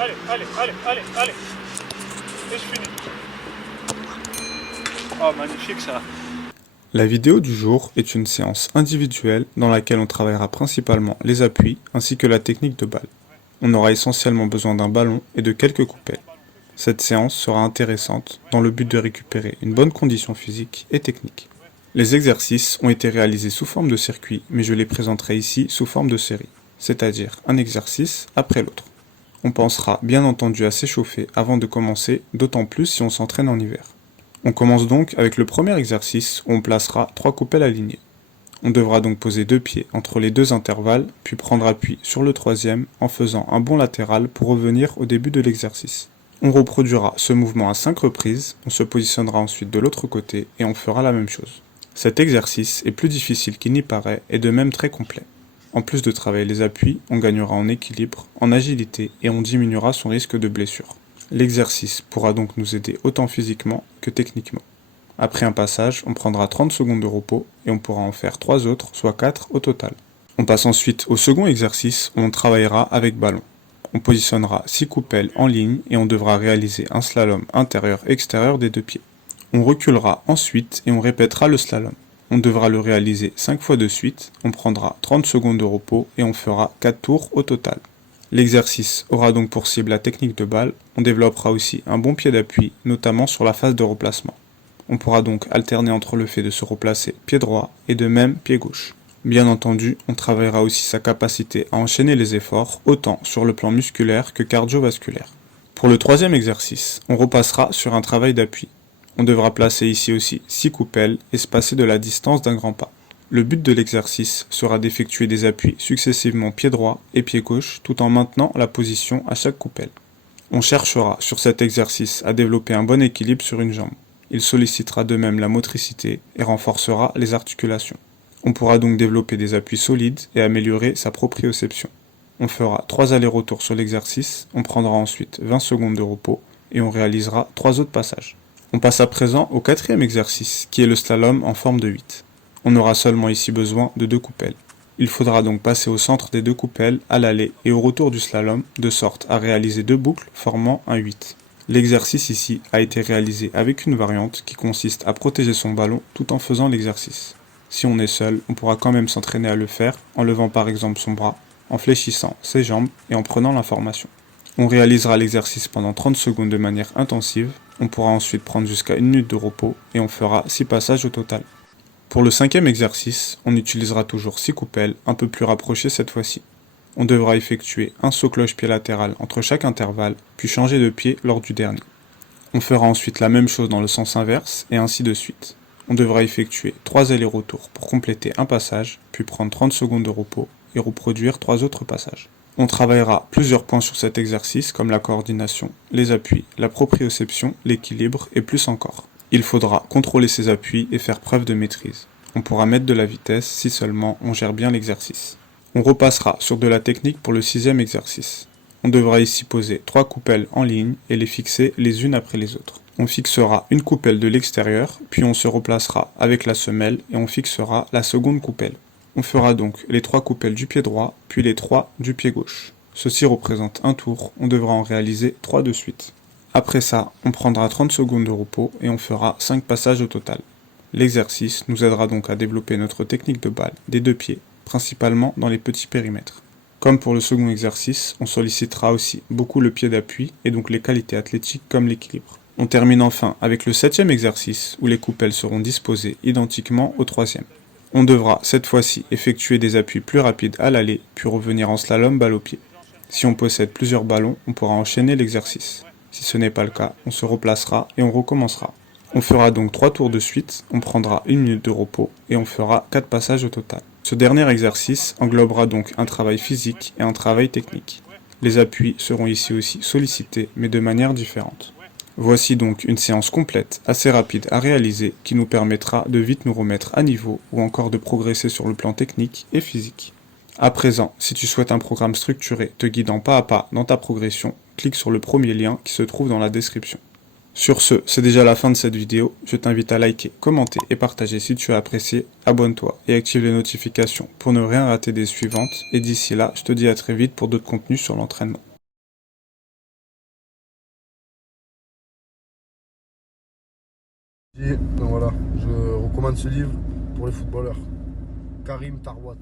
allez. Et je finis. Oh, magnifique ça. La vidéo du jour est une séance individuelle dans laquelle on travaillera principalement les appuis ainsi que la technique de balle. On aura essentiellement besoin d'un ballon et de quelques coupelles. Cette séance sera intéressante dans le but de récupérer une bonne condition physique et technique. Les exercices ont été réalisés sous forme de circuit, mais je les présenterai ici sous forme de série, c'est-à-dire un exercice après l'autre. On pensera bien entendu à s'échauffer avant de commencer, d'autant plus si on s'entraîne en hiver. On commence donc avec le premier exercice où on placera 3 coupelles alignées. On devra donc poser 2 pieds entre les 2 intervalles, puis prendre appui sur le troisième en faisant un bond latéral pour revenir au début de l'exercice. On reproduira ce mouvement à 5 reprises, on se positionnera ensuite de l'autre côté et on fera la même chose. Cet exercice est plus difficile qu'il n'y paraît et de même très complet. En plus de travailler les appuis, on gagnera en équilibre, en agilité et on diminuera son risque de blessure. L'exercice pourra donc nous aider autant physiquement que techniquement. Après un passage, on prendra 30 secondes de repos et on pourra en faire 3 autres, soit 4 au total. On passe ensuite au second exercice où on travaillera avec ballon. On positionnera 6 coupelles en ligne et on devra réaliser un slalom intérieur-extérieur des 2 pieds. On reculera ensuite et on répétera le slalom. On devra le réaliser 5 fois de suite, on prendra 30 secondes de repos et on fera 4 tours au total. L'exercice aura donc pour cible la technique de balle, on développera aussi un bon pied d'appui, notamment sur la phase de replacement. On pourra donc alterner entre le fait de se replacer pied droit et de même pied gauche. Bien entendu, on travaillera aussi sa capacité à enchaîner les efforts, autant sur le plan musculaire que cardiovasculaire. Pour le troisième exercice, on repassera sur un travail d'appui. On devra placer ici aussi 6 coupelles espacées de la distance d'un grand pas. Le but de l'exercice sera d'effectuer des appuis successivement pied droit et pied gauche tout en maintenant la position à chaque coupelle. On cherchera sur cet exercice à développer un bon équilibre sur une jambe. Il sollicitera de même la motricité et renforcera les articulations. On pourra donc développer des appuis solides et améliorer sa proprioception. On fera 3 allers-retours sur l'exercice, on prendra ensuite 20 secondes de repos et on réalisera 3 autres passages. On passe à présent au quatrième exercice qui est le slalom en forme de 8. On aura seulement ici besoin de 2 coupelles. Il faudra donc passer au centre des 2 coupelles à l'aller et au retour du slalom de sorte à réaliser 2 boucles formant un 8. L'exercice ici a été réalisé avec une variante qui consiste à protéger son ballon tout en faisant l'exercice. Si on est seul, on pourra quand même s'entraîner à le faire en levant par exemple son bras, en fléchissant ses jambes et en prenant l'information. On réalisera l'exercice pendant 30 secondes de manière intensive, on pourra ensuite prendre jusqu'à 1 minute de repos et on fera 6 passages au total. Pour le cinquième exercice, on utilisera toujours 6 coupelles, un peu plus rapprochées cette fois-ci. On devra effectuer un saut cloche-pied latéral entre chaque intervalle, puis changer de pied lors du dernier. On fera ensuite la même chose dans le sens inverse, et ainsi de suite. On devra effectuer 3 allers-retours pour compléter un passage, puis prendre 30 secondes de repos, et reproduire 3 autres passages. On travaillera plusieurs points sur cet exercice, comme la coordination, les appuis, la proprioception, l'équilibre, et plus encore. Il faudra contrôler ses appuis et faire preuve de maîtrise. On pourra mettre de la vitesse si seulement on gère bien l'exercice. On repassera sur de la technique pour le sixième exercice. On devra ici poser 3 coupelles en ligne et les fixer les unes après les autres. On fixera une coupelle de l'extérieur, puis on se replacera avec la semelle et on fixera la seconde coupelle. On fera donc les 3 coupelles du pied droit, puis les 3 du pied gauche. Ceci représente un tour, on devra en réaliser 3 de suite. Après ça, on prendra 30 secondes de repos et on fera 5 passages au total. L'exercice nous aidera donc à développer notre technique de balle des 2 pieds, principalement dans les petits périmètres. Comme pour le second exercice, on sollicitera aussi beaucoup le pied d'appui et donc les qualités athlétiques comme l'équilibre. On termine enfin avec le septième exercice où les coupelles seront disposées identiquement au troisième. On devra cette fois-ci effectuer des appuis plus rapides à l'aller puis revenir en slalom balle au pied. Si on possède plusieurs ballons, on pourra enchaîner l'exercice. Si ce n'est pas le cas, on se replacera et on recommencera. On fera donc 3 tours de suite, on prendra 1 minute de repos et on fera 4 passages au total. Ce dernier exercice englobera donc un travail physique et un travail technique. Les appuis seront ici aussi sollicités mais de manière différente. Voici donc une séance complète, assez rapide à réaliser, qui nous permettra de vite nous remettre à niveau ou encore de progresser sur le plan technique et physique. À présent, si tu souhaites un programme structuré te guidant pas à pas dans ta progression, clique sur le premier lien qui se trouve dans la description. Sur ce, c'est déjà la fin de cette vidéo, je t'invite à liker, commenter et partager si tu as apprécié, abonne-toi et active les notifications pour ne rien rater des suivantes, et d'ici là, je te dis à très vite pour d'autres contenus sur l'entraînement. Et donc voilà, je recommande ce livre pour les footballeurs. Karim Tarwat.